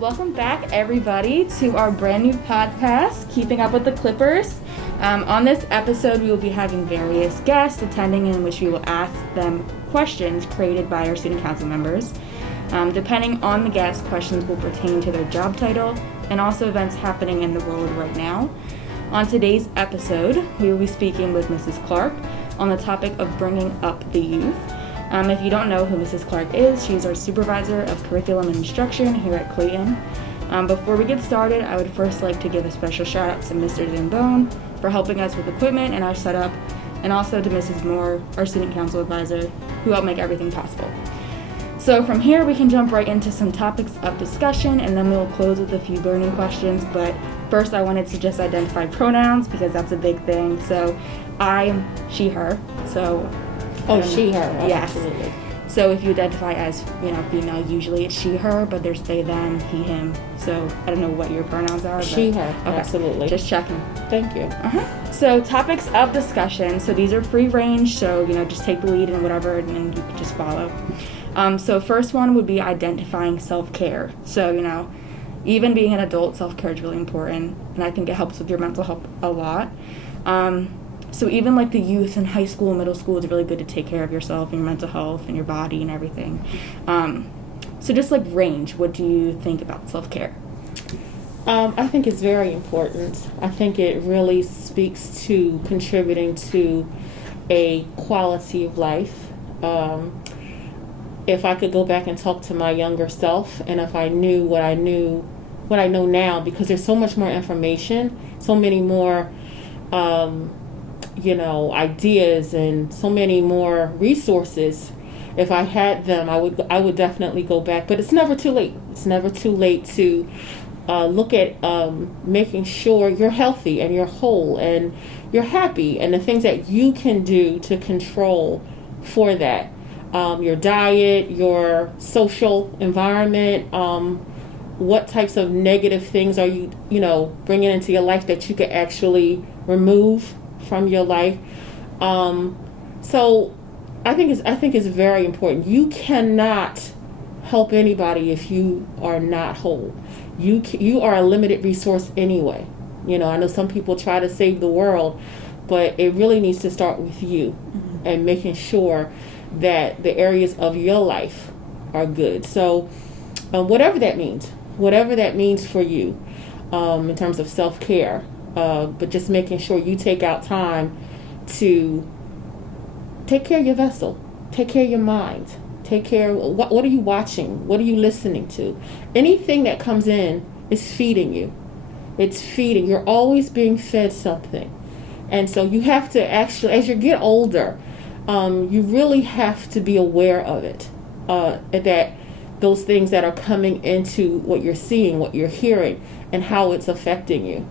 Welcome back, everybody, to our brand new podcast, Keeping Up with the Clippers. On this episode, we will be having various guests attending, in which we will ask them questions created by our student council members. Depending on the guest, questions will pertain to their job title and also events happening in the world right now. On today's episode, we will be speaking with Mrs. Clark on the topic of bringing up the youth. If you don't know who Mrs. Clark is, she's our supervisor of curriculum and instruction here at Clayton. Before we get started, I would first like to give a special shout out to Mr. Zambone for helping us with equipment and our setup, and also to Mrs. Moore, our student council advisor, who helped make everything possible. So from here, we can jump right into some topics of discussion, and then we'll close with a few burning questions. But first, I wanted to just identify pronouns because that's a big thing. So I'm she, her. So she, her. Oh, yes. Absolutely. So if you identify as, female, usually it's she, her, but there's they, them, he, him. So I don't know what your pronouns are. She, her. Okay. Absolutely. Just checking. Thank you. So topics of discussion. So these are free range. So, just take the lead and whatever, and then you can just follow. So first one would be identifying self-care. So, even being an adult, self-care is really important. And I think it helps with your mental health a lot. So even like the youth in high school, middle school, it's really good to take care of yourself and your mental health and your body and everything. So just like range, what do you think about self-care? I think it's very important. I think it really speaks to contributing to a quality of life. If I could go back and talk to my younger self, and if I knew what I know now, because there's so much more information, so many more ideas and so many more resources. If I had them, I would definitely go back. But it's never too late. It's never too late to look at making sure you're healthy and you're whole and you're happy, and the things that you can do to control for that. Your diet, your social environment, what types of negative things are you bringing into your life that you could actually remove from your life. So I think it's very important. You cannot help anybody if you are not whole. You are a limited resource anyway. I know some people try to save the world, but it really needs to start with you and making sure that the areas of your life are good. So whatever that means for you in terms of self-care. But just making sure you take out time to take care of your vessel, take care of your mind, take care of what are you watching, what are you listening to. Anything that comes in is feeding you. It's feeding. You're always being fed something. And so you have to actually, as you get older, you really have to be aware of it, that those things that are coming into what you're seeing, what you're hearing, and how it's affecting you.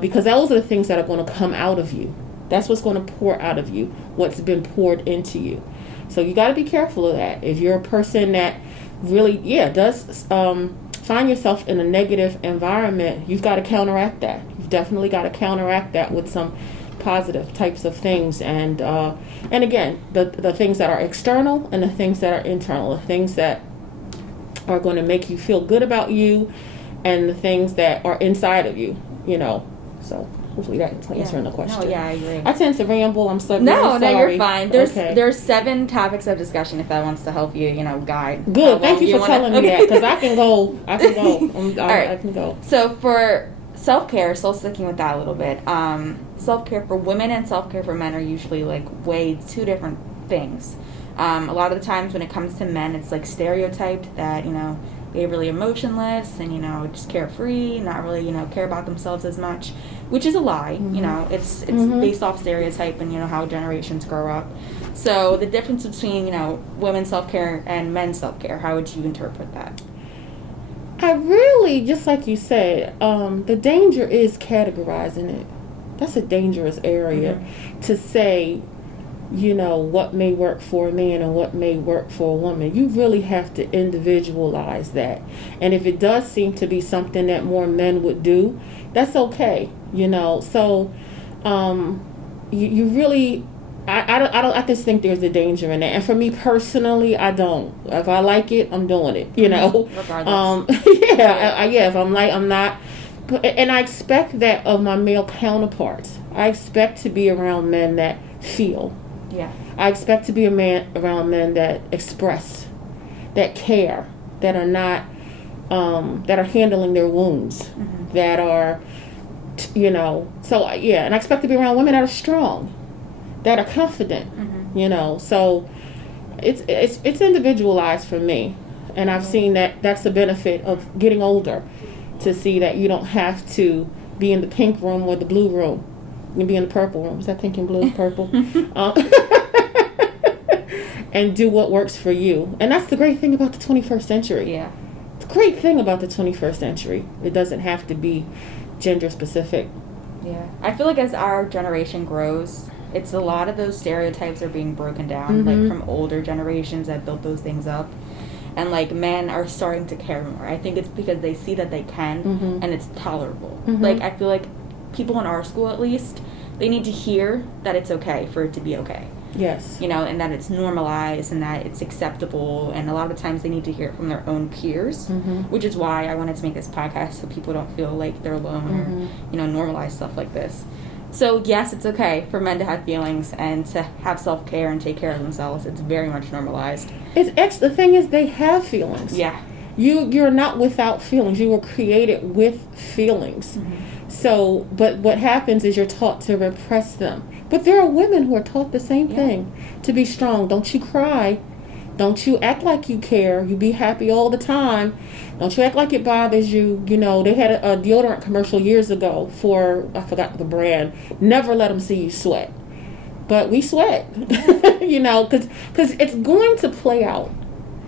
Because those are the things that are going to come out of you. That's what's going to pour out of you, what's been poured into you. So you got to be careful of that. If you're a person that really, does find yourself in a negative environment, you've got to counteract that. You've definitely got to counteract that with some positive types of things. And again, the things that are external and the things that are internal, the things that are going to make you feel good about you, and the things that are inside of you. So hopefully that's answering the question. No, yeah, I agree. I tend to ramble. I'm so No, sorry. you're fine. There's 7 topics of discussion if that wants to help you, guide. Good. Thank you for telling me that, because I can go. All right. I can go. So for self-care, still sticking with that a little bit. Self-care for women and self-care for men are usually way 2 different things. A lot of the times when it comes to men, it's stereotyped that they're really emotionless and just carefree, not really care about themselves as much, which is a lie. It's based off stereotype and how generations grow up. So the difference between women's self-care and men's self-care, how would you interpret that? I really, just like you said, the danger is categorizing it. That's a dangerous area to say what may work for a man and what may work for a woman. You really have to individualize that. And if it does seem to be something that more men would do, that's okay, So you really I just think there's a danger in it. And for me personally, I don't. If I like it, I'm doing it, you know. Regardless. Yeah, if I'm like, I'm not. And I expect that of my male counterparts. I expect to be around men that feel. Yeah. I expect to be around men that express, that care, that are not, that are handling their wounds, that are, you know. So yeah, and I expect to be around women that are strong, that are confident, you know. So it's individualized for me, and I've seen that that's the benefit of getting older, to see that you don't have to be in the pink room or the blue room. You can be in the purple room. Is that pink and blue? Purple. And do what works for you. And that's the great thing about the 21st century. Yeah. The great thing about the 21st century. It doesn't have to be gender specific. Yeah. I feel like as our generation grows, it's a lot of those stereotypes are being broken down, like from older generations that built those things up. And like men are starting to care more. I think it's because they see that they can and it's tolerable. Like I feel like people in our school at least, they need to hear that it's okay for it to be okay. Yes. You know, and that it's normalized and that it's acceptable. And a lot of the times they need to hear it from their own peers, which is why I wanted to make this podcast so people don't feel like they're alone or, you know, normalize stuff like this. So, yes, it's okay for men to have feelings and to have self-care and take care of themselves. It's very much normalized. The thing is, they have feelings. Yeah. You're not without feelings. You were created with feelings. So, but what happens is you're taught to repress them. But there are women who are taught the same thing, to be strong. Don't you cry. Don't you act like you care. You be happy all the time. Don't you act like it bothers you. You know, they had a deodorant commercial years ago for, I forgot the brand, never let them see you sweat. But we sweat, you know, because it's going to play out.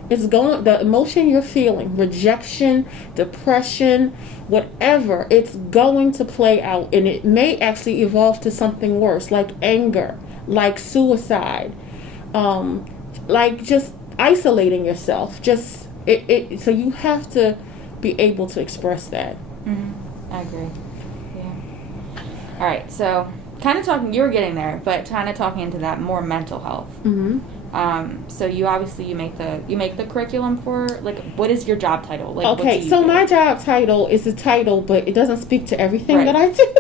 The emotion you're feeling, rejection, depression, whatever, it's going to play out, and it may actually evolve to something worse, like anger, like suicide, like just isolating yourself. So you have to be able to express that. I agree. Yeah. All right, so kind of talking, you were getting there, but kind of talking into that more mental health. So you obviously make the curriculum for, like, what is your job title? Like, okay, so my job title is a title, but it doesn't speak to everything that I do.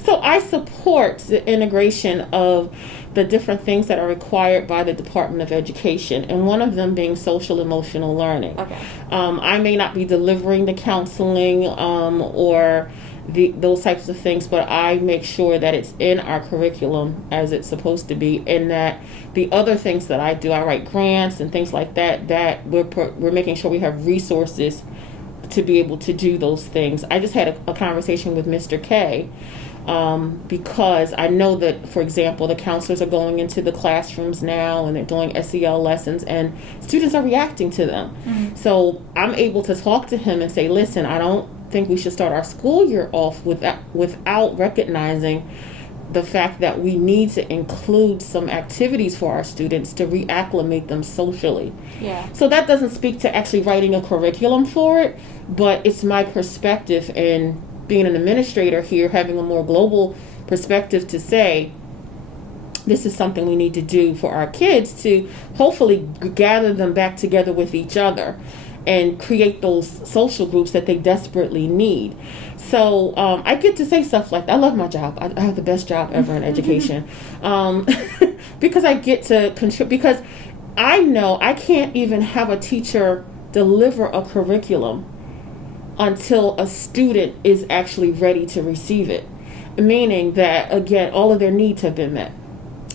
So I support the integration of the different things that are required by the Department of Education, and one of them being social emotional learning. Okay. I may not be delivering the counseling or those types of things, but I make sure that it's in our curriculum as it's supposed to be, and that the other things that I do, I write grants and things like that, that we're making sure we have resources to be able to do those things. I just had a conversation with Mr. K, because I know that, for example, the counselors are going into the classrooms now and they're doing SEL lessons, and students are reacting to them. So I'm able to talk to him and say, listen, I don't think we should start our school year off without recognizing the fact that we need to include some activities for our students to reacclimate them socially. Yeah. So that doesn't speak to actually writing a curriculum for it, but it's my perspective, and being an administrator here, having a more global perspective to say, this is something we need to do for our kids to hopefully gather them back together with each other and create those social groups that they desperately need. So I get to say stuff like that. I love my job. I have the best job ever in education, because I get to contribute, because I know I can't even have a teacher deliver a curriculum until a student is actually ready to receive it. Meaning that, again, all of their needs have been met.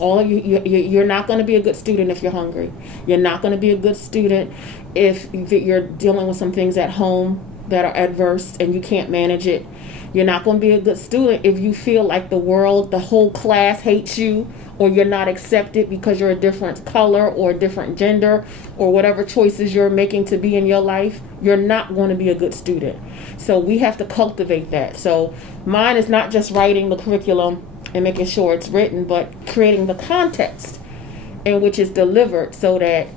You're not going to be a good student if you're hungry. You're not going to be a good student if you're dealing with some things at home that are adverse and you can't manage it. You're not going to be a good student if you feel like the whole class hates you, or you're not accepted because you're a different color or a different gender or whatever choices you're making to be in your life. You're not going to be a good student. So we have to cultivate that. So mine is not just writing the curriculum and making sure it's written, but creating the context in which it's delivered so that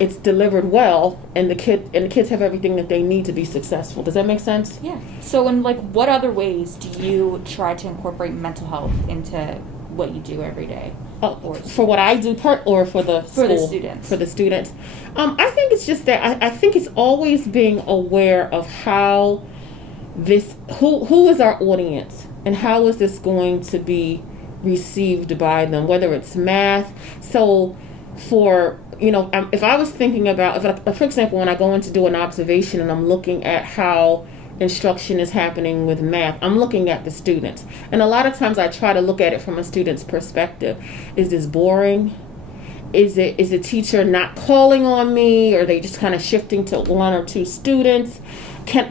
it's delivered well, and the kids have everything that they need to be successful. Does that make sense? Yeah. So in, like, what other ways do you try to incorporate mental health into what you do every day? For what I do, or for the school? The students. For the students. I think it's just that I think it's always being aware of how who is our audience, and how is this going to be received by them, whether it's math. So for, if I was thinking about, for example, when I go in to do an observation and I'm looking at how instruction is happening with math, I'm looking at the students. And a lot of times I try to look at it from a student's perspective. Is this boring? Is the teacher not calling on me? Or are they just kind of shifting to one or two students?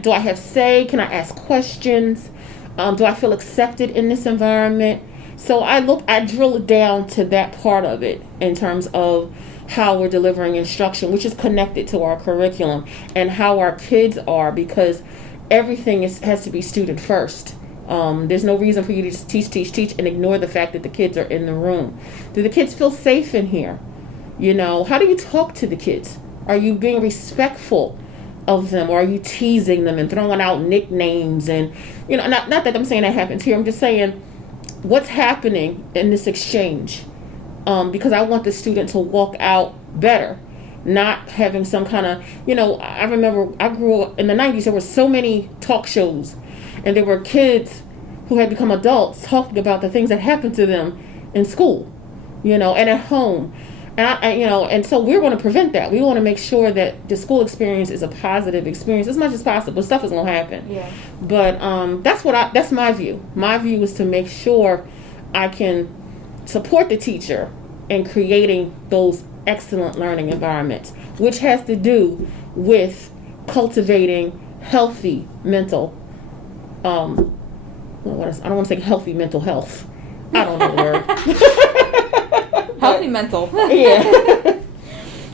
Do I have say? Can I ask questions? Do I feel accepted in this environment? So I drill down to that part of it in terms of how we're delivering instruction, which is connected to our curriculum, and how our kids are, because everything has to be student first. There's no reason for you to just teach and ignore the fact that the kids are in the room. Do the kids feel safe in here? How do you talk to the kids? Are you being respectful of them, or are you teasing them and throwing out nicknames? And not that I'm saying that happens here. I'm just saying what's happening in this exchange, because I want the student to walk out better, not having some kind of, I remember I grew up in the 90s. There were so many talk shows, and there were kids who had become adults talking about the things that happened to them in school, and at home. And so we're going to prevent that. We want to make sure that the school experience is a positive experience as much as possible. Stuff is going to happen. Yeah. But that's my view. My view is to make sure I can support the teacher in creating those excellent learning environments, which has to do with cultivating healthy mental. I don't want to say healthy mental health. I don't know the word. Healthy mental. Yeah.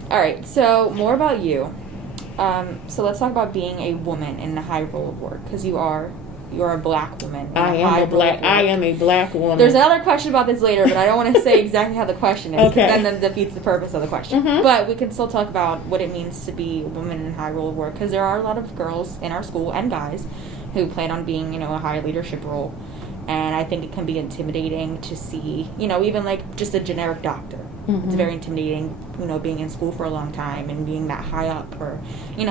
All right. So more about you. So let's talk about being a woman in a high role of work, because you're a black woman. I am a black woman. There's another question about this later, but I don't want to say exactly how the question is, because then that defeats the purpose of the question. Mm-hmm. But we can still talk about what it means to be a woman in a high role of work, because there are a lot of girls in our school and guys who plan on being, a high leadership role. And I think it can be intimidating to see, even like just a generic doctor. Mm-hmm. It's very intimidating, being in school for a long time and being that high up, or,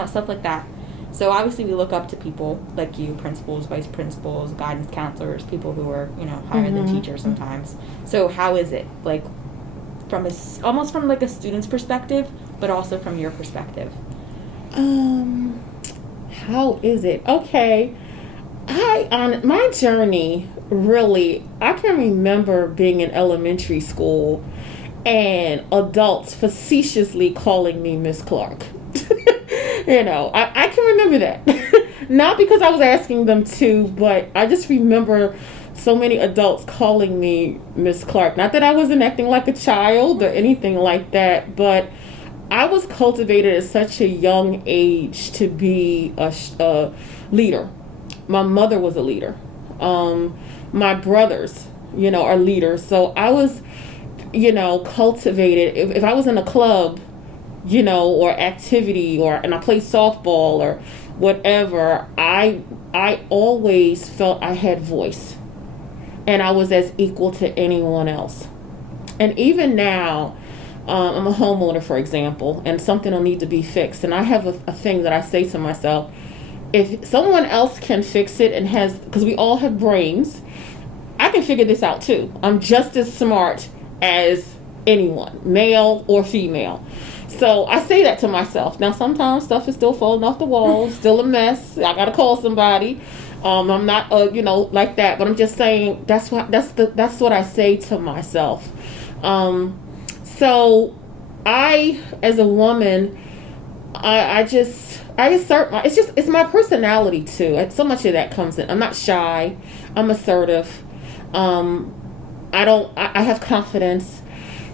stuff like that. So obviously we look up to people like you, principals, vice principals, guidance counselors, people who are, higher mm-hmm. than teachers sometimes. So how is it, like, almost from like a student's perspective, but also from your perspective? How is it? Okay. On my journey, really, I can remember being in elementary school and adults facetiously calling me Miss Clark. I can remember that. Not because I was asking them to, but I just remember so many adults calling me Miss Clark. Not that I wasn't acting like a child or anything like that, but I was cultivated at such a young age to be a leader. My mother was a leader. My brothers, are leaders. So I was, cultivated. If I was in a club, or activity, and I played softball or whatever, I always felt I had voice, and I was as equal to anyone else. And even now, I'm a homeowner, for example, and something will need to be fixed. And I have a thing that I say to myself: if someone else can fix it and because we all have brains, I can figure this out too. I'm just as smart as anyone, male or female. So I say that to myself. Now sometimes stuff is still falling off the walls, still a mess. I gotta call somebody. I'm not, like that. But I'm just saying that's what I say to myself. So I, as a woman, I assert it's my personality too. So much of that comes in. I'm not shy. I'm assertive. I have confidence.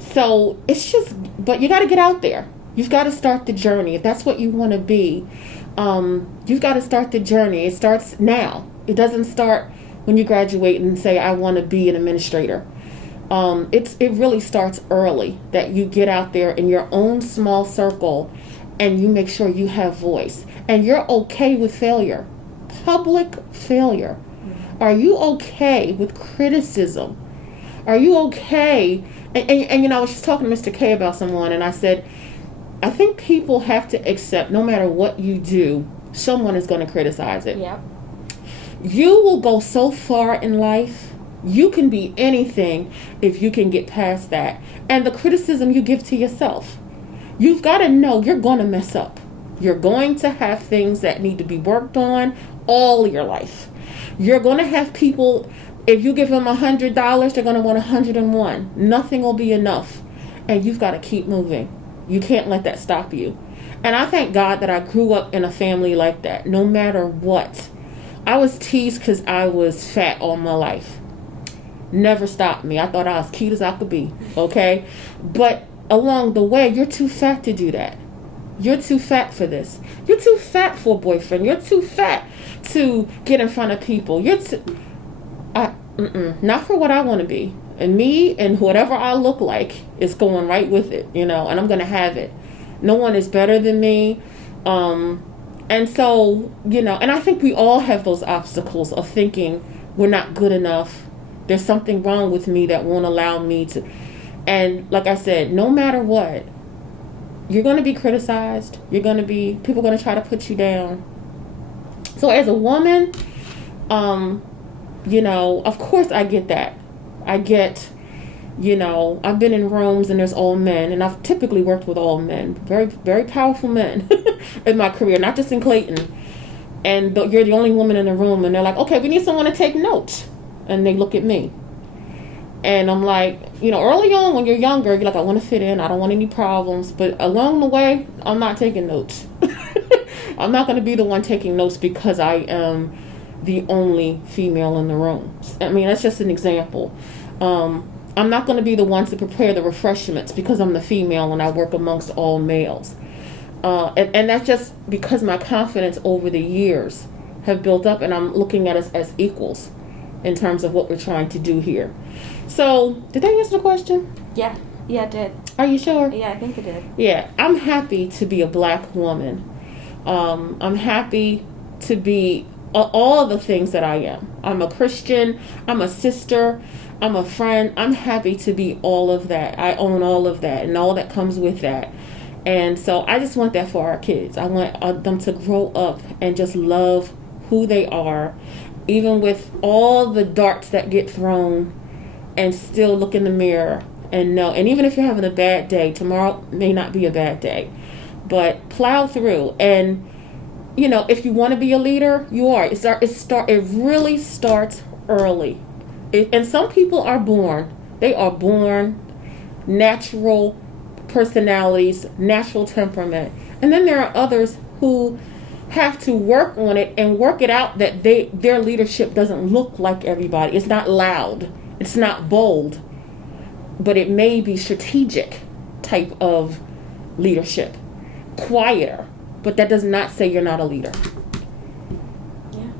So it's just, but you got to get out there. You've got to start the journey. If that's what you want to be, you've got to start the journey. It starts now. It doesn't start when you graduate and say, I want to be an administrator. It really starts early, that you get out there in your own small circle and you make sure you have voice. And you're okay with failure. Public failure. Are you okay with criticism? Are you okay? And you know, I was just talking to Mr. K about someone, and I said, I think people have to accept no matter what you do, someone is going to criticize it. Yep. You will go so far in life. You can be anything if you can get past that. And the criticism you give to yourself. You've got to know you're going to mess up. You're going to have things that need to be worked on all your life. You're going to have people, if you give them $100, they're going to want 101. Nothing will be enough. And you've got to keep moving. You can't let that stop you. And I thank God that I grew up in a family like that, no matter what. I was teased because I was fat all my life. Never stopped me. I thought I was cute as I could be, okay? But along the way, you're too fat to do that. You're too fat for this. You're too fat for a boyfriend. You're too fat to get in front of people. Not for what I want to be. And me and whatever I look like is going right with it, you know, and I'm going to have it. No one is better than me. And so, you know, and I think we all have those obstacles of thinking we're not good enough. There's something wrong with me that won't allow me to. And like I said, no matter what, you're going to be criticized. People are going to try to put you down. So as a woman, you know, of course I get that. You know, I've been in rooms and there's all men, and I've typically worked with all men, very, very powerful men in my career, not just in Clayton. And you're the only woman in the room, and they're like, okay, we need someone to take notes. And they look at me. And I'm like, you know, early on when you're younger, you're like, I want to fit in. I don't want any problems. But along the way, I'm not taking notes. I'm not going to be the one taking notes because I am the only female in the room. I mean, that's just an example. I'm not going to be the one to prepare the refreshments because I'm the female and I work amongst all males. And that's just because my confidence over the years have built up, and I'm looking at us as equals in terms of what we're trying to do here. So, did that answer the question? Yeah, it did. Are you sure? Yeah, I think it did. Yeah, I'm happy to be a black woman. I'm happy to be all the things that I am. I'm a Christian. I'm a sister. I'm a friend. I'm happy to be all of that. I own all of that and all that comes with that. And so I just want that for our kids. I want them to grow up and just love who they are, even with all the darts that get thrown, and still look in the mirror and know. And even if you're having a bad day, tomorrow may not be a bad day, but plow through. And you know, if you want to be a leader, you are. It really starts early. And some people are born. They are born natural personalities, natural temperament. And then there are others who have to work on it and work it out that their leadership doesn't look like everybody. It's not loud. It's not bold. But it may be strategic type of leadership. Quieter. But that does not say you're not a leader. Yeah.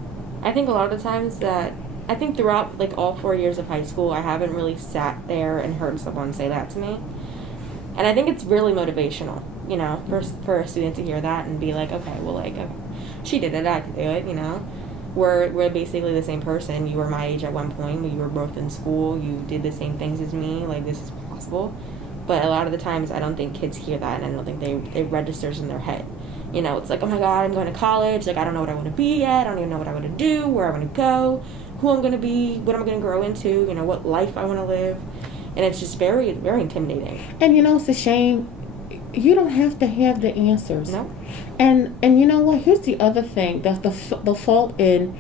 I think a lot of the times I think throughout like all 4 years of high school, I haven't really sat there and heard someone say that to me. And I think it's really motivational, you know, for a student to hear that and be like, okay, well, like, she did it, I can do it, you know. We're basically the same person. You were my age at one point. We were both in school. You did the same things as me. Like, this is possible. But a lot of the times, I don't think kids hear that, and I don't think it registers in their head. You know, it's like, oh my God, I'm going to college. Like, I don't know what I want to be yet. I don't even know what I want to do, where I want to go, who I'm going to be, what I'm going to grow into, you know, what life I want to live. And it's just very, very intimidating. And, you know, it's a shame. You don't have to have the answers. No. And you know what? Here's the other thing. That's the fault in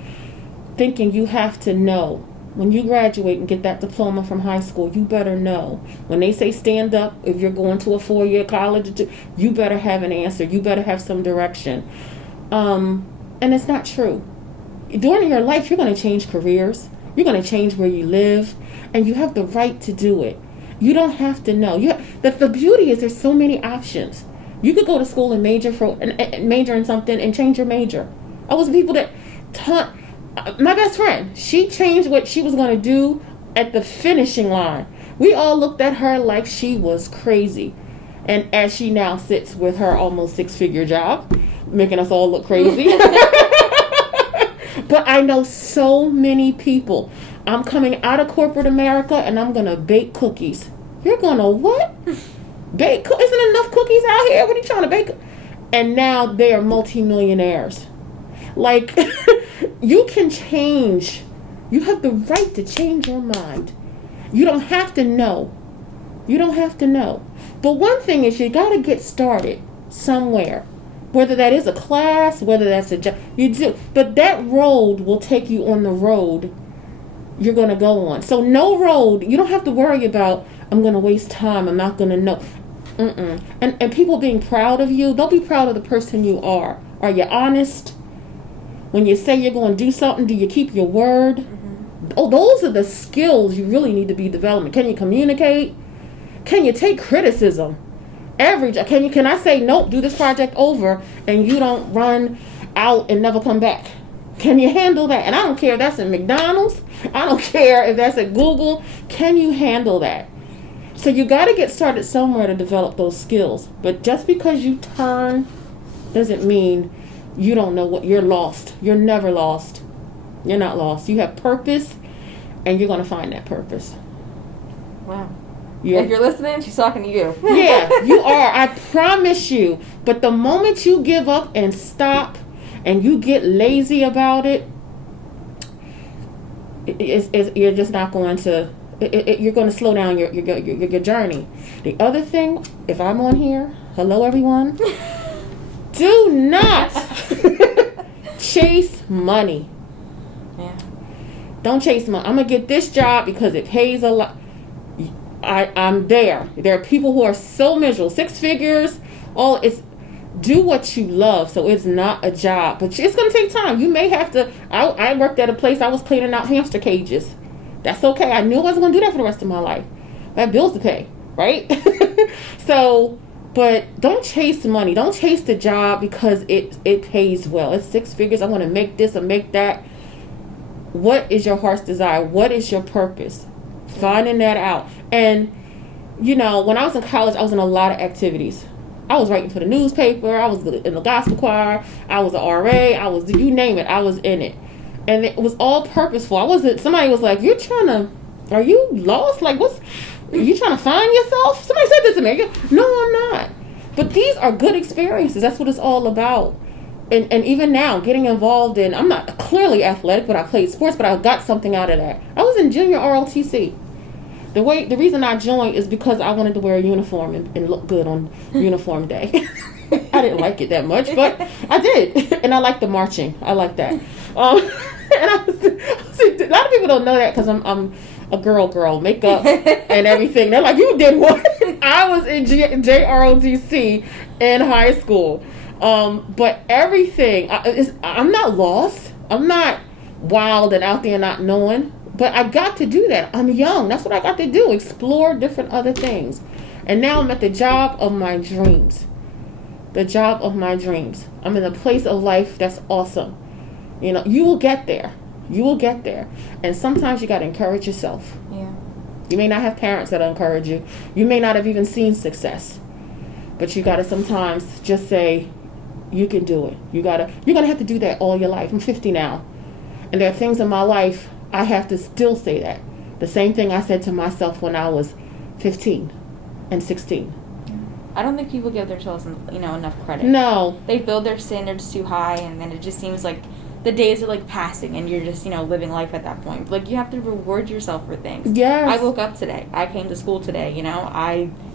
thinking you have to know. When you graduate and get that diploma from high school, you better know. When they say stand up, if you're going to a 4-year college, you better have an answer. You better have some direction. And it's not true. During your life, you're going to change careers. You're going to change where you live. And you have the right to do it. You don't have to know. The beauty is there's so many options. You could go to school and major in something and change your major. I was people that taught. My best friend, she changed what she was going to do at the finishing line. We all looked at her like she was crazy. And as she now sits with her almost 6-figure job, making us all look crazy. But I know so many people. I'm coming out of corporate America and I'm going to bake cookies. You're going to what? Isn't enough cookies out here? What are you trying to bake? And now they are multimillionaires. Like, you can change. You have the right to change your mind. You don't have to know. You don't have to know. But one thing is, you got to get started somewhere. Whether that is a class, whether that's a job, you do. But that road will take you on the road you're going to go on. So no road, you don't have to worry about, I'm going to waste time, I'm not going to know. And people being proud of you, don't be proud of the person you are. Are you honest? When you say you're going to do something, do you keep your word? Mm-hmm. Oh, those are the skills you really need to be developing. Can you communicate? Can you take criticism? Can I say, nope, do this project over, and you don't run out and never come back? Can you handle that? And I don't care if that's at McDonald's. I don't care if that's at Google. Can you handle that? So you got to get started somewhere to develop those skills. But just because you turn doesn't mean you don't know what you're lost. You're never lost. You're not lost. You have purpose, and you're going to find that purpose. Wow. If you're listening, she's talking to you. Yeah, you are. I promise you. But the moment you give up and stop and you get lazy about it, you're just not going to... you're going to slow down your journey. The other thing, if I'm on here, hello everyone, do not chase money. Yeah. Don't chase money. I'm going to get this job because it pays a lot. I'm there. There are people who are so miserable. 6 figures. Do what you love. So it's not a job. But it's going to take time. You may have to... I worked at a place, I was cleaning out hamster cages. That's okay. I knew I wasn't going to do that for the rest of my life. I have bills to pay, right? So, but don't chase money. Don't chase the job because it pays well. It's 6 figures. I want to make this or make that. What is your heart's desire? What is your purpose? Finding that out. And, when I was in college, I was in a lot of activities. I was writing for the newspaper. I was in the gospel choir. I was an RA. You name it, I was in it. And it was all purposeful. Somebody was like, are you lost? Like, are you trying to find yourself? Somebody said this to me. No, I'm not. But these are good experiences. That's what it's all about. And even now, getting involved in, I'm not clearly athletic, but I played sports, but I got something out of that. I was in junior ROTC. The reason I joined is because I wanted to wear a uniform and look good on uniform day. I didn't like it that much, but I did. And I like the marching. I like that. And a lot of people don't know that because I'm a girl, makeup and everything. They're like, you did what? I was in JROTC in high school. But everything, I'm not lost. I'm not wild and out there not knowing. But I got to do that. I'm young. That's what I got to do. Explore different other things. And now I'm at the job of my dreams. The job of my dreams. I'm in a place of life that's awesome. You will get there. You will get there. And sometimes you got to encourage yourself. Yeah. You may not have parents that encourage you. You may not have even seen success. But you got to sometimes just say, you can do it. You're going to have to do that all your life. I'm 50 now. And there are things in my life I have to still say that. The same thing I said to myself when I was 15 and 16. I don't think people give themselves, enough credit. No. They build their standards too high, and then it just seems like the days are passing, and you're just, living life at that point. You have to reward yourself for things. Yes. I woke up today. I came to school today,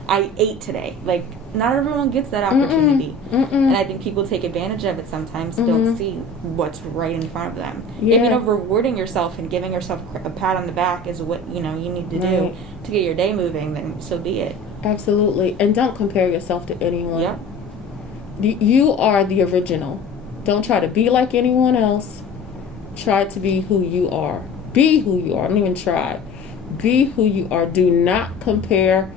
I ate today. Not everyone gets that opportunity. And I think people take advantage of it sometimes, don't see what's right in front of them. Yeah. If, rewarding yourself and giving yourself a pat on the back is what, you need to do to get your day moving, then so be it. Absolutely. And don't compare yourself to anyone. Yep. You are the original. Don't try to be like anyone else. Try to be who you are. Be who you are. Don't even try. Be who you are. Do not compare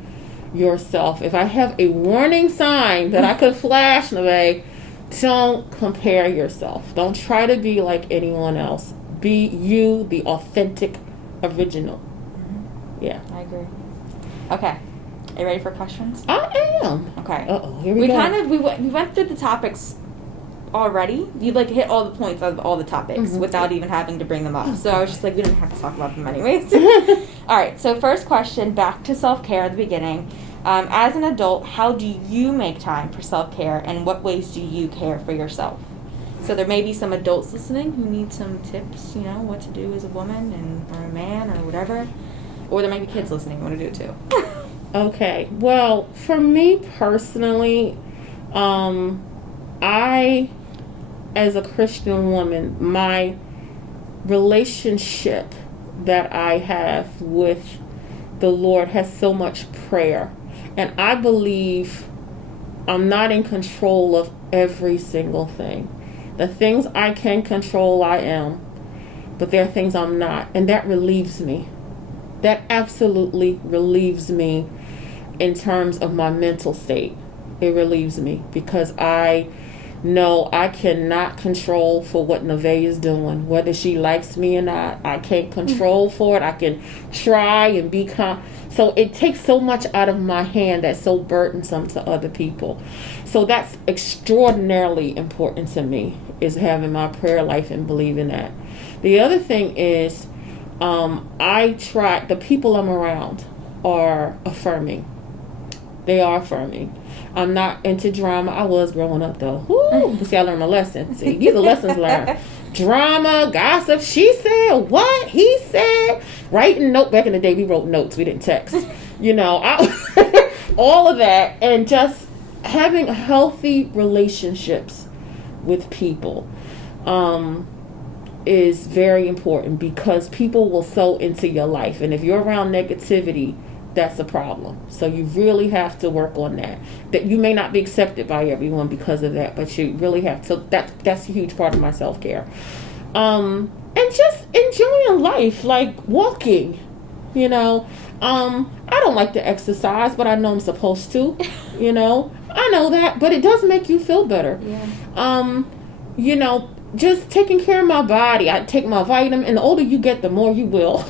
yourself. If I have a warning sign that I could flash away, don't compare yourself. Don't try to be like anyone else. Be you, the authentic original. Yeah. I agree. Okay. Are you ready for questions? I am. Okay. Uh-oh. Here we go. We went through the topics already. You like hit all the points of all the topics without even having to bring them up. So I was just like, we don't have to talk about them anyways. All right. So first question, back to self-care at the beginning. As an adult, how do you make time for self-care, and what ways do you care for yourself? So there may be some adults listening who need some tips, you know, what to do as a woman or a man or whatever. Or there might be kids listening who want to do it too. Okay. Well, for me personally, I, as a Christian woman, my relationship that I have with the Lord has so much prayer. And I believe I'm not in control of every single thing. The things I can control, I am. But there are things I'm not. And that relieves me. That absolutely relieves me in terms of my mental state. It relieves me because I know I cannot control for what Nevaeh is doing, whether she likes me or not. I can't control for it. I can try and be so it takes so much out of my hand that's so burdensome to other people. So that's extraordinarily important to me, is having my prayer life and believing that. The other thing is, the people I'm around are affirming. They are affirming. I'm not into drama. I was growing up though. Woo! See, I learned my lesson. See, these are lessons learned. Drama, gossip. She said what? He said. Writing note. Back in the day, we wrote notes. We didn't text. You know, all of that, and just having healthy relationships with people is very important, because people will sow into your life, and if you're around negativity, that's a problem. So you really have to work on that. That you may not be accepted by everyone because of that, but you really have to. That's a huge part of my self-care. And just enjoying life, like walking. You know, I don't like to exercise, but I know I'm supposed to. You know, I know that, but it does make you feel better. Yeah. You know, just taking care of my body. I take my vitamin, and the older you get, the more you will.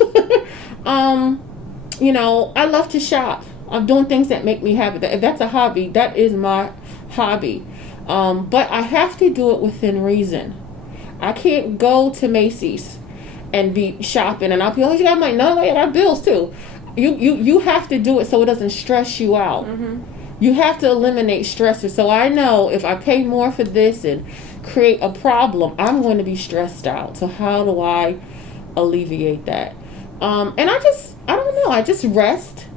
You know, I love to shop. I'm doing things that make me happy. If that's a hobby, that is my hobby. But I have to do it within reason. I can't go to Macy's and be shopping and I'll be, oh, you got my, no, I got bills too. You have to do it so it doesn't stress you out. Mm-hmm. You have to eliminate stressors. So I know if I pay more for this and create a problem, I'm going to be stressed out. So how do I alleviate that? And I don't know. I just rest.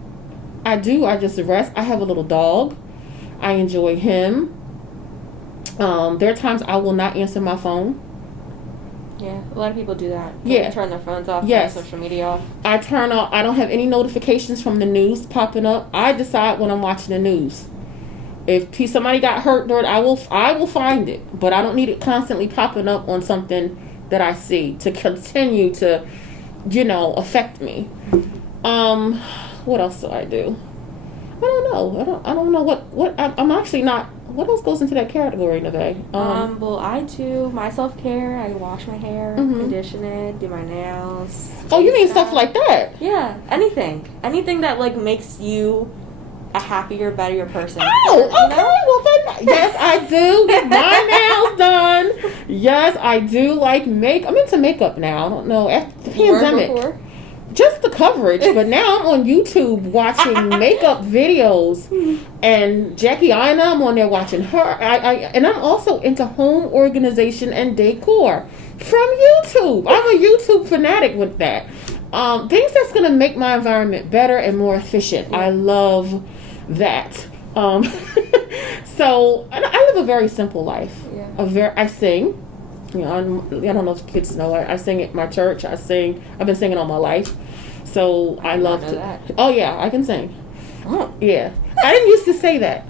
I just rest. I have a little dog. I enjoy him. There are times I will not answer my phone. Yeah, a lot of people do that. Yeah. Turn their phones off. Yes. Social media off. I turn off. I don't have any notifications from the news popping up. I decide when I'm watching the news. If somebody got hurt, I will find it. But I don't need it constantly popping up on something that I see to continue to, affect me. What else do I do? I don't know. I don't know what I'm actually not. What else goes into that category, Nevaeh? Well, I do my self-care. I wash my hair, condition it, do my nails. Oh, you mean stuff like that? Yeah, anything that like makes you a happier, better person. Oh, okay. Well, then, yes, I do get my nails done. Yes, I do like make. I'm into makeup now. I don't know after the pandemic. Just the coverage, but now I'm on YouTube watching makeup videos, and Jackie Aina, I'm on there watching her. And I'm also into home organization and decor from YouTube. I'm a YouTube fanatic with that. Things that's going to make my environment better and more efficient. I love that. So I live a very simple life. Yeah. I sing. I don't know if kids know. I sing at my church. I've been singing all my life. So I love to. That. Oh yeah, I can sing. Oh yeah. I didn't used to say that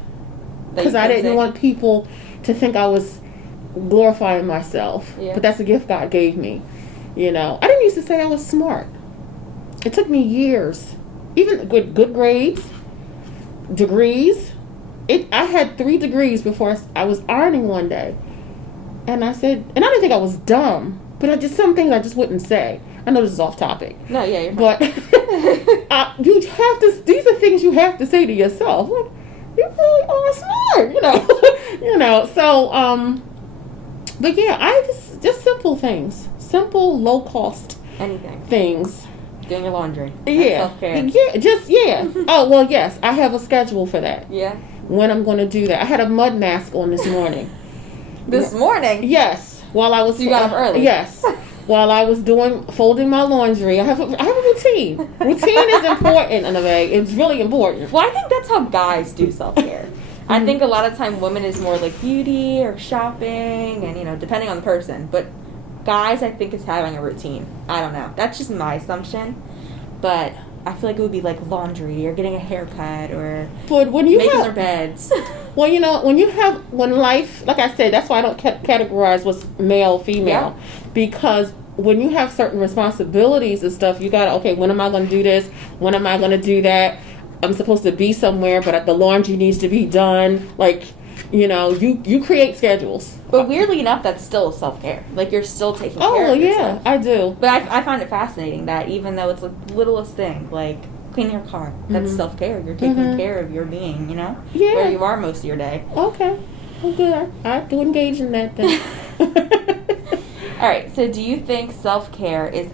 because I didn't want people to think I was glorifying myself. Yeah. But that's a gift God gave me. I didn't used to say I was smart. It took me years, even good grades, degrees. I had 3 degrees before I was ironing one day. And I said, and I didn't think I was dumb, but some things I just wouldn't say. I know this is off topic. No, yeah, you're fine. But you have to. These are things you have to say to yourself. Like, you really are smart, So But yeah, I just simple things, simple low cost Anything. things. Doing your laundry. Yeah, Self-care. yeah. Oh well, yes, I have a schedule for that. Yeah. When I'm going to do that. I had a mud mask on this morning. This morning? Yes, while I was. So you got up early? Yes, while I was folding my laundry. I have a routine. Routine is important, in a way. It's really important. Well, I think that's how guys do self-care. I think a lot of time women is more like beauty or shopping and, depending on the person. But guys, I think, is having a routine. I don't know. That's just my assumption. But I feel like it would be like laundry or getting a haircut or making their beds. Well, when life, like I said, that's why I don't categorize what's male, female. Yeah. Because when you have certain responsibilities and stuff, you gotta, okay, when am I going to do this? When am I going to do that? I'm supposed to be somewhere, but the laundry needs to be done. Like, you create schedules. But weirdly enough, that's still self-care. Like, you're still taking care of yourself. I do. But I find it fascinating that even though it's like the littlest thing, like cleaning your car, that's self-care. You're taking care of your being, Yeah. where you are most of your day. Okay. Well, good. I do engage in that then. All right. So do you think self-care is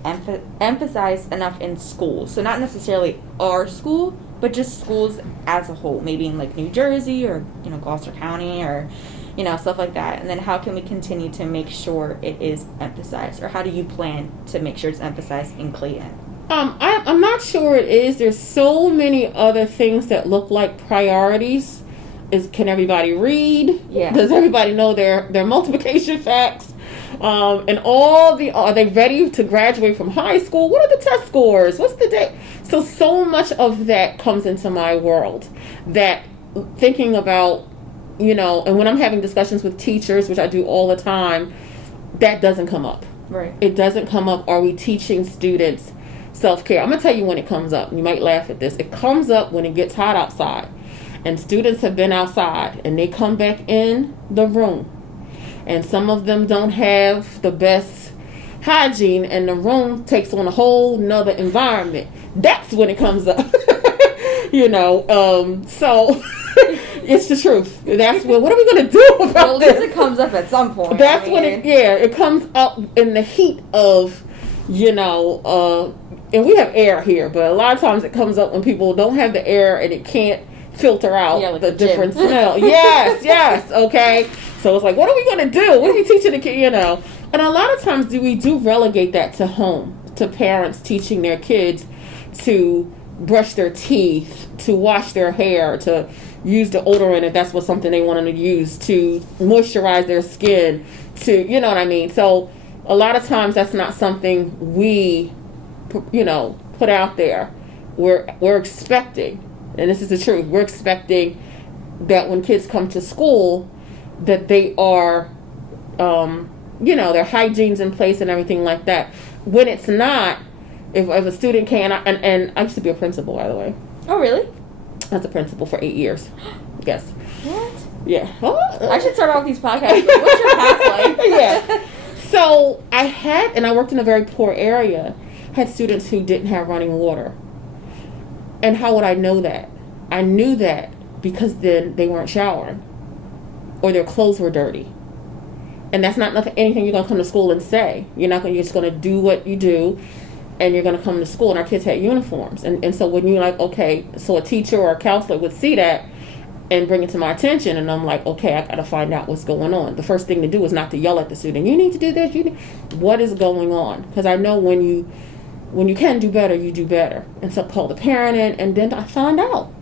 emphasized enough in schools? So not necessarily our school, but just schools as a whole. Maybe in like New Jersey or, Gloucester County or, stuff like that. And then how can we continue to make sure it is emphasized? Or how do you plan to make sure it's emphasized in Clayton? I'm not sure it is. There's so many other things that look like priorities. Can everybody read? Yeah. Does everybody know their multiplication facts? And are they ready to graduate from high school? What are the test scores? What's the date? So much of that comes into my world that thinking about, and when I'm having discussions with teachers, which I do all the time, that doesn't come up. Right. It doesn't come up. Are we teaching students self-care? I'm going to tell you when it comes up. You might laugh at this. It comes up when it gets hot outside and students have been outside and they come back in the room. And some of them don't have the best hygiene and the room takes on a whole nother environment. That's when it comes up. So it's the truth. That's what are we going to do about this? At least it comes up at some point. That's when it comes up in the heat of, and we have air here, but a lot of times it comes up when people don't have the air and it can't filter out like the different smell. Yes, okay. So it's like, what are we going to do? What are we teaching the kid, And a lot of times we do relegate that to home, to parents teaching their kids to brush their teeth, to wash their hair, to use deodorant if that's something they want them to use, to moisturize their skin, to, you know what I mean? So a lot of times that's not something we, put out there. We're expecting, and this is the truth, we're expecting that when kids come to school that they are, their hygiene's in place and everything like that. When it's not, if a student can, and I used to be a principal, by the way. Oh, really? I was a principal for 8 years. Yes. What? Yeah. I should start off these podcasts. What's your past life? Yeah. So I worked in a very poor area, had students who didn't have running water. And how would I know that? I knew that because then they weren't showering or their clothes were dirty. And that's not anything you're going to come to school and say. You're just going to do what you do and you're going to come to school. And our kids had uniforms. And so when you're like, okay, so a teacher or a counselor would see that and bring it to my attention. And I'm like, okay, I got to find out what's going on. The first thing to do is not to yell at the student. You need to do this. What is going on? Because I know when you can do better, you do better. And so call the parent in. And then I found out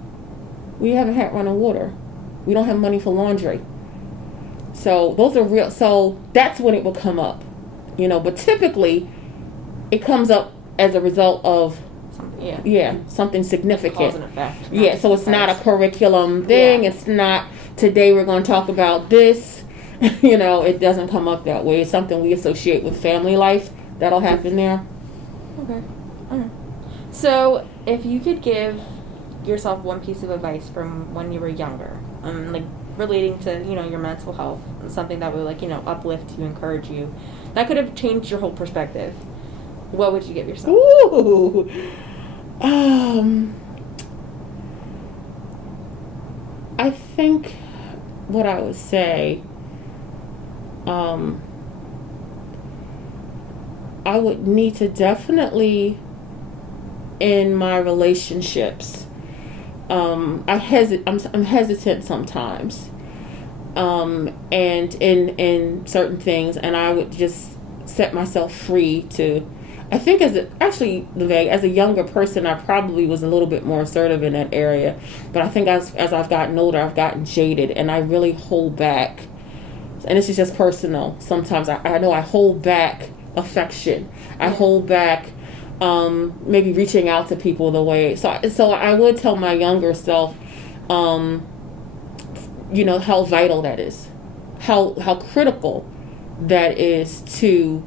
we haven't had running water. We don't have money for laundry. So those are real. So that's when it will come up, But typically, it comes up as a result of something significant. Cause and effect. Yeah. So it's not a curriculum thing. Yeah. It's not today we're going to talk about this. It doesn't come up that way. It's something we associate with family life. That'll happen there. Okay. So if you could give yourself one piece of advice from when you were younger, relating to, your mental health, something that would, uplift you, encourage you, that could have changed your whole perspective, what would you give yourself? Ooh. I think what I would say, I would need to definitely, in my relationships, I'm hesitant sometimes, and in certain things, and I would just set myself free to. I think as a younger person, I probably was a little bit more assertive in that area, but I think as I've gotten older, I've gotten jaded, and I really hold back. And this is just personal. Sometimes I know I hold back affection. I hold back maybe reaching out to people the way. So I would tell my younger self, how vital that is, how critical that is to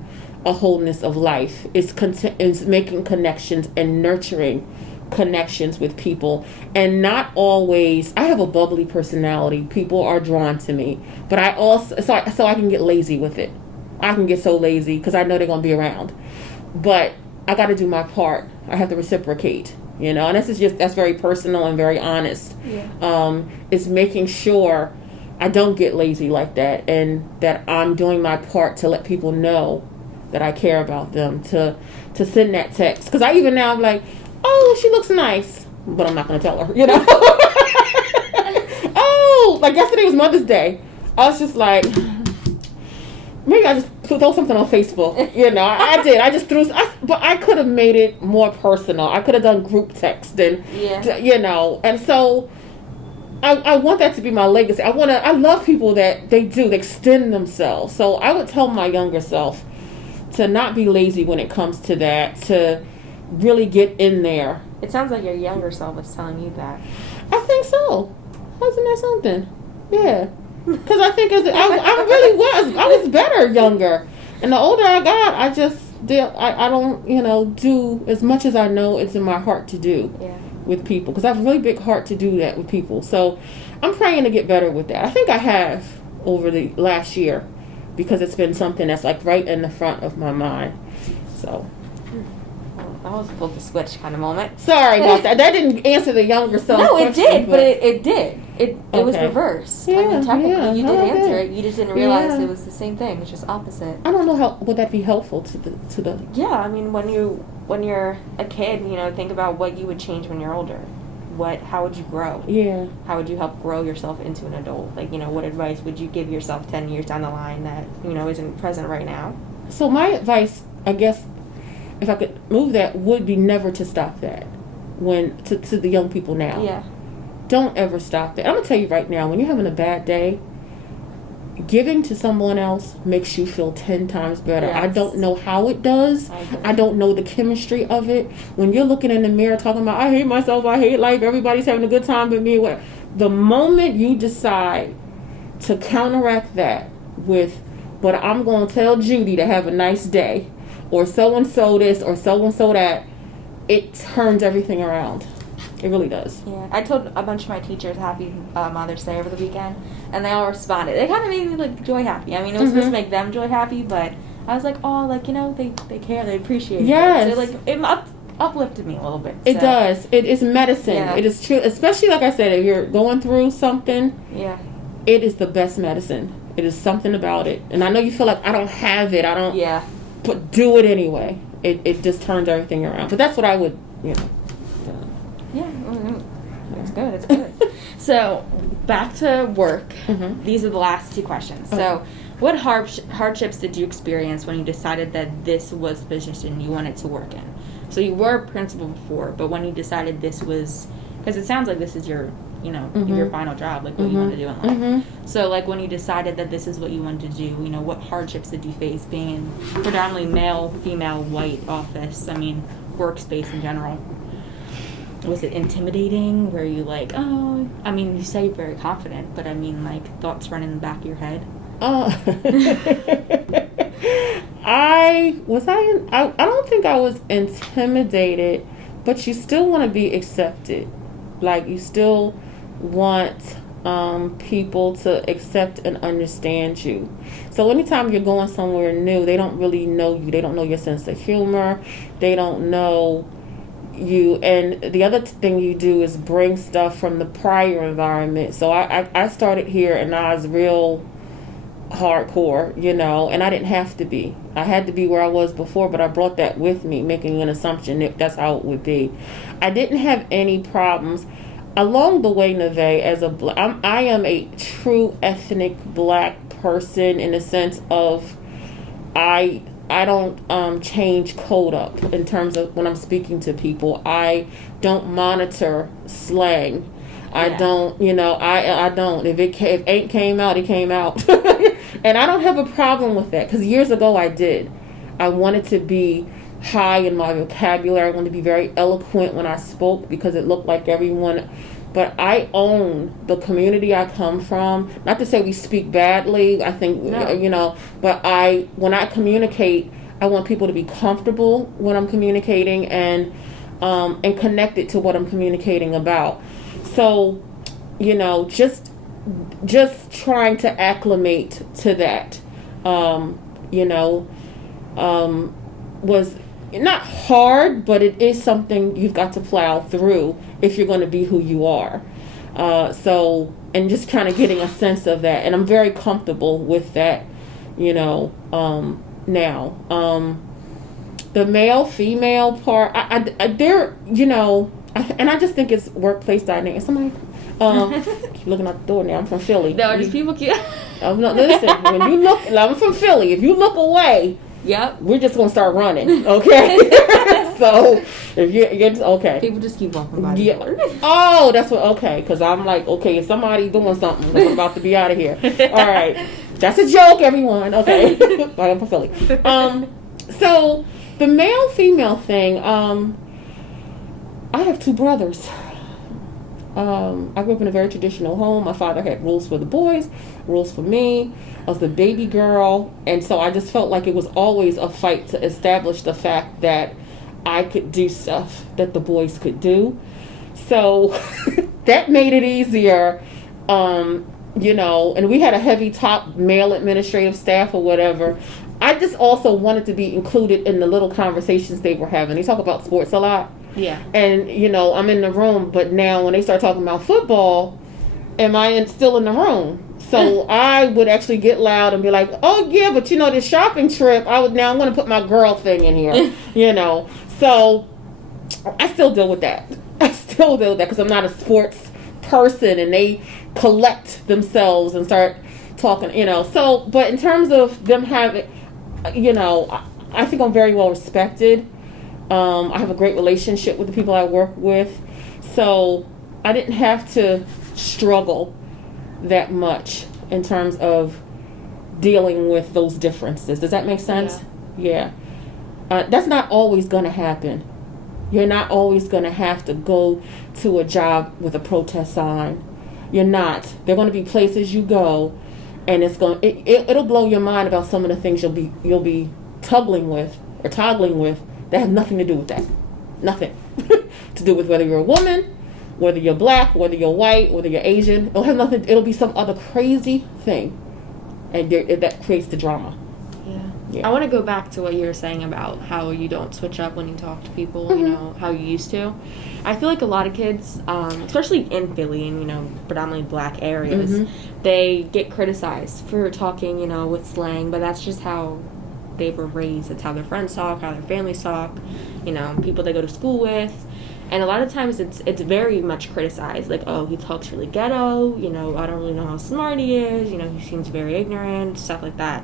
a wholeness of life. Is making connections and nurturing connections with people, and not always. I have a bubbly personality. People are drawn to me, but I also so I can get lazy with it. I can get so lazy because I know they're gonna be around, but I got to do my part. I have to reciprocate, and that's very personal and very honest. Yeah. It's making sure I don't get lazy like that, and that I'm doing my part to let people know that I care about them, to send that text. Because I even now I'm like, oh, she looks nice, but I'm not going to tell her, Oh, like yesterday was Mother's Day. I was just like, maybe I just throw something on Facebook. I did. I just but I could have made it more personal. I could have done group text and, and so I want that to be my legacy. I love people that they extend themselves. So I would tell my younger self to not be lazy when it comes to that, to really get in there. It sounds like your younger self was telling you that. I think so. Wasn't that something? Yeah. Because I think I really was better younger. And the older I got, I don't, do as much as I know it's in my heart to do with people. Because I have a really big heart to do that with people. So I'm praying to get better with that. I think I have over the last year, because it's been something that's like right in the front of my mind. So. That was a flip the switch kind of moment. Sorry about that. That didn't answer the younger self. No, it did, but it did. It was reversed. Yeah, I mean, technically, you did answer it. You just didn't realize Yeah. it was the same thing. It's just opposite. I don't know how would that be helpful to the. Yeah, I mean, when you're a kid, think about what you would change when you're older. How would you grow? Yeah. How would you help grow yourself into an adult? What advice would you give yourself 10 years down the line that isn't present right now? So my advice, I guess, if I could move that, would be never to stop that. To the young people now. Yeah. Don't ever stop that. I'm gonna tell you right now, when you're having a bad day, giving to someone else makes you feel 10 times better. Yes. I don't know how it does. I don't know the chemistry of it. When you're looking in the mirror talking about, I hate myself, I hate life, everybody's having a good time but me. The moment you decide to counteract that with, but I'm going to tell Judy to have a nice day, or so-and-so this, or so-and-so that, it turns everything around. It really does. Yeah, I told a bunch of my teachers Happy Mother's Day over the weekend, and they all responded. They kind of made me joy happy. I mean, it was supposed to make them joy happy, but I was like, oh, they care, they appreciate yes. it. So it uplifted me a little bit. It does. It is medicine. Yeah. It is true, especially like I said, if you're going through something. Yeah. It is the best medicine. It is something about it, and I know you feel like I don't have it. I don't. Yeah. But do it anyway. It just turns everything around. But that's what I would, Yeah, it's good. It's good. So, back to work. Mm-hmm. These are the last two questions. Okay. So, what hardships did you experience when you decided that this was the position you wanted to work in? So, you were a principal before, but when you decided this was, because it sounds like this is your, your final job, what you want to do in life. Mm-hmm. So, when you decided that this is what you wanted to do, what hardships did you face being in predominantly male, female, white office? I mean, workspace in general. Was it intimidating? Were you you say you're very confident, but thoughts running in the back of your head? I don't think I was intimidated, but you still want to be accepted. You still want people to accept and understand you. So anytime you're going somewhere new, they don't really know you. They don't know your sense of humor. They don't know you. And the other thing you do is bring stuff from the prior environment. So I started here and I was real hardcore, and I didn't have to be. I had to be where I was before, but I brought that with me, making an assumption that that's how it would be. I didn't have any problems along the way, Neve. I am a true ethnic black person in the sense of I don't change code up in terms of when I'm speaking to people. I don't monitor slang. I don't, I don't. If ain't came out, it came out. And I don't have a problem with that, because years ago I did. I wanted to be high in my vocabulary. I wanted to be very eloquent when I spoke because it looked like everyone. But I own the community I come from. Not to say we speak badly. I think, but when I communicate, I want people to be comfortable when I'm communicating and connected to what I'm communicating about. So, just trying to acclimate to that, was not hard, but it is something you've got to plow through if you're going to be who you are. And just kind of getting a sense of that. And I'm very comfortable with that, now. The male, female part, and I just think it's workplace dynamic. Somebody, keep looking out the door now. I'm from Philly. No, just people keep. Listen, when you look, I'm from Philly. If you look away, yep, we're just gonna start running. Okay. So if you're okay, people just keep walking by the door. Oh, that's what. Okay, because I'm like, okay, if somebody doing something, I'm about to be out of here. All right, that's a joke, everyone. Okay, I'm from Philly. So the male female thing. I have two brothers. I grew up in a very traditional home. My father had rules for the boys, rules for me. I was the baby girl, and so I just felt like it was always a fight to establish the fact that I could do stuff that the boys could do. So that made it easier, and we had a heavy top male administrative staff or whatever. I just also wanted to be included in the little conversations they were having. They talk about sports a lot. Yeah. And, I'm in the room, but now when they start talking about football, am I still in the room? So I would actually get loud and be like, oh, yeah, but, this shopping trip, I'm going to put my girl thing in here, So I still deal with that. Because I'm not a sports person, and they collect themselves and start talking, So, but in terms of them having, I think I'm very well respected. I have a great relationship with the people I work with, so I didn't have to struggle that much in terms of dealing with those differences. Does that make sense? Yeah. That's not always going to happen. You're not always going to have to go to a job with a protest sign. You're not. There are going to be places you go, and it'll blow your mind about some of the things you'll be toggling with that have nothing to do with that. Nothing to do with whether you're a woman, whether you're black, whether you're white, whether you're Asian. It'll have nothing. It'll be some other crazy thing, and that creates the drama. Yeah. I want to go back to what you were saying about how you don't switch up when you talk to people. Mm-hmm. How you used to. I feel like a lot of kids, especially in Philly and predominantly black areas, mm-hmm. they get criticized for talking with slang, but that's just how they were raised. It's how their friends talk, how their families talk, people they go to school with. And a lot of times it's very much criticized. Like, oh, he talks really ghetto, I don't really know how smart he is, he seems very ignorant, stuff like that.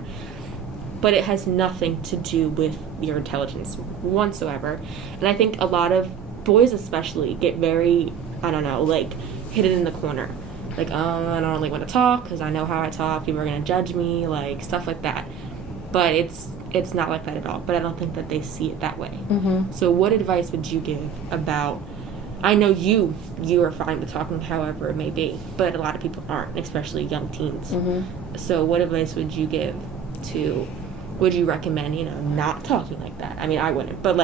But it has nothing to do with your intelligence whatsoever. And I think a lot of boys especially get very, hidden in the corner. Like, oh, I don't really want to talk because I know how I talk. People are going to judge me, stuff like that. But it's not like that at all. But I don't think that they see it that way. Mm-hmm. So what advice would you give about, I know you are fine with talking however it may be, but a lot of people aren't, especially young teens. Mm-hmm. So what advice would you give would you recommend, not talking like that? I mean, I wouldn't, but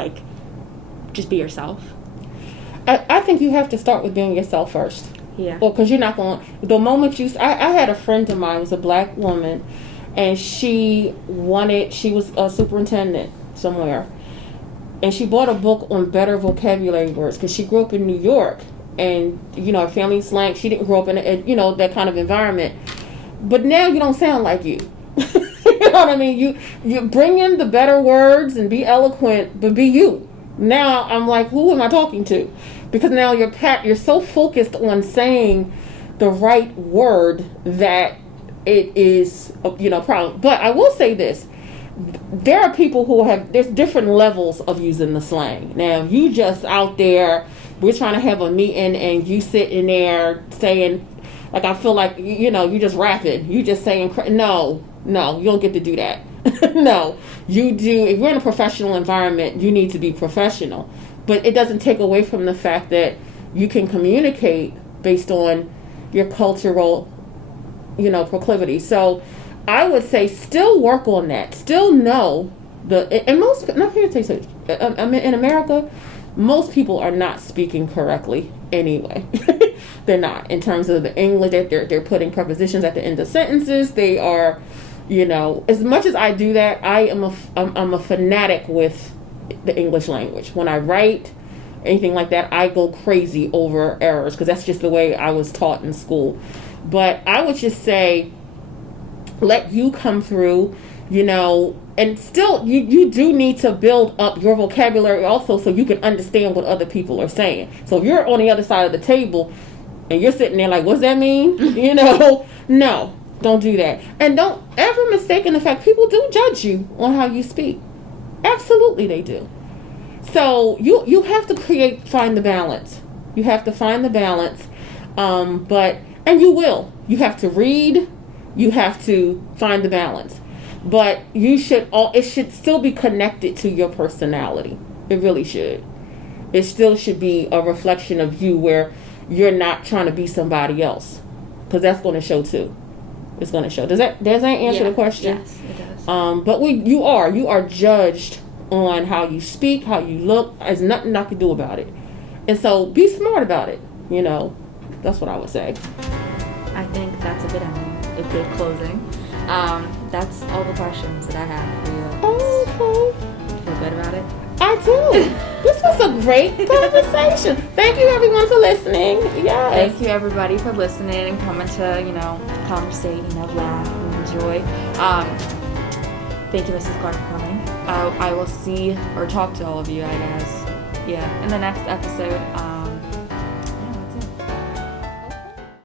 just be yourself. I think you have to start with being yourself first. Yeah. Well, because you're not going, the moment I had a friend of mine, was a black woman, and she was a superintendent somewhere, and she bought a book on better vocabulary words because she grew up in New York, and her family slang. She didn't grow up in that kind of environment, but now you don't sound like you. what I mean? You bring in the better words and be eloquent, but be you. Now I'm like, who am I talking to? Because now you're so focused on saying the right word that it is, problem. But I will say this. There are people there's different levels of using the slang. Now, you just out there, we're trying to have a meeting and you sitting there saying, like, I feel like, you just rapping. You just saying, no, you don't get to do that. No, you do. If you're in a professional environment, you need to be professional. But it doesn't take away from the fact that you can communicate based on your cultural, proclivity. So I would say still work on that. Still know in America, most people are not speaking correctly anyway. They're not, in terms of the English. They're putting prepositions at the end of sentences. They are, as much as I do that, I'm a fanatic with the English language. When I write anything like that, I go crazy over errors because that's just the way I was taught in school. But I would just say, let you come through, and still you do need to build up your vocabulary also so you can understand what other people are saying. So if you're on the other side of the table and you're sitting there like, what's that mean? No, don't do that. And don't ever mistake in the fact people do judge you on how you speak. Absolutely they do. So you have to find the balance. You have to find the balance. And you will. You have to read. You have to find the balance. But it should still be connected to your personality. It really should. It still should be a reflection of you where you're not trying to be somebody else. Because that's going to show too. It's going to show. Does that answer the question? Yes, it does. But you are judged on how you speak, how you look. There's nothing I can do about it. And so be smart about it. That's what I would say. I think that's a good closing. That's all the questions that I have for you. Okay. Feel good about it? I do. This was a great conversation. Thank you, everyone, for listening. Yes. Thank you, everybody, for listening and coming to, conversate, laugh and enjoy. Thank you, Mrs. Clark, for coming. I will see or talk to all of you, I guess. Yeah, in the next episode.